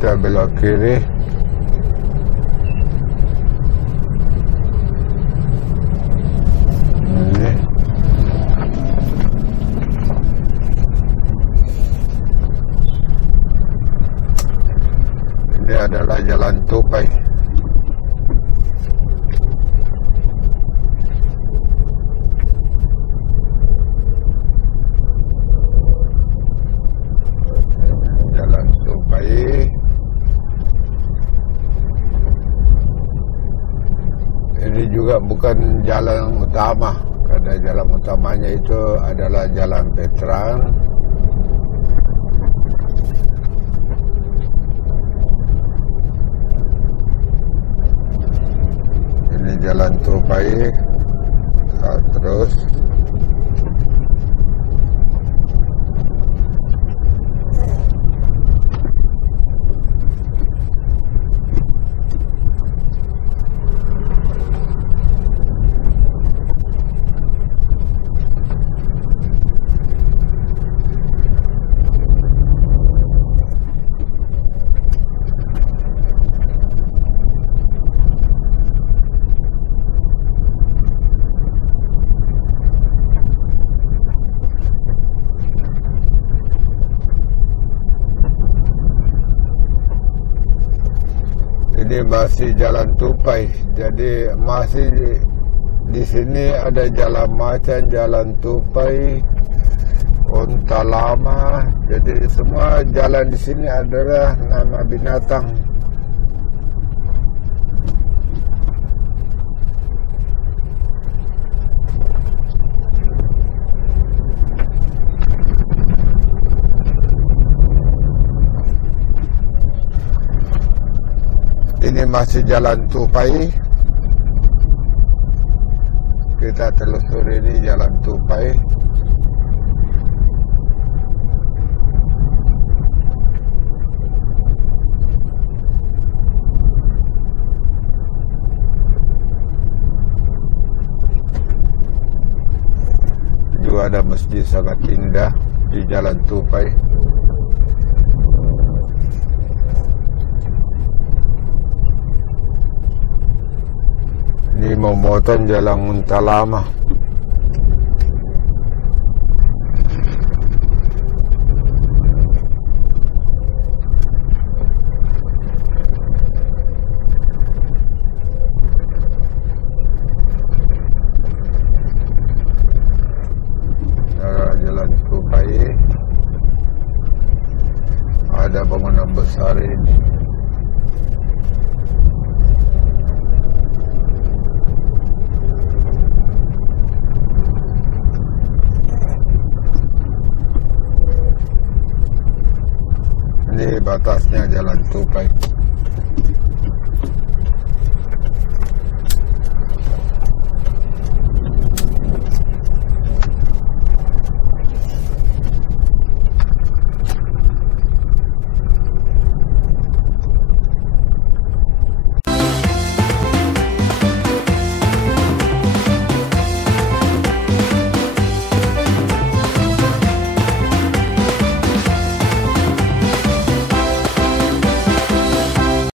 Kita belok kiri. Ini adalah Jalan Tupai. Jalan Tupai. Ini juga bukan jalan utama, karena jalan utamanya itu adalah Jalan Veteran. Ini Jalan Tupai. Terus ini masih Jalan Tupai. Jadi masih di sini ada jalan macan, Jalan Tupai, Onta Lama. Jadi semua jalan di sini adalah nama binatang. Ini masih Jalan Tupai. Kita telusuri ini Jalan Tupai. Juga ada masjid sangat indah di Jalan Tupai. Ini memotong Jalan Onta Lama. Jalan Tupai. Ada bangunan besar ini. Ini batasnya Jalan Tupai.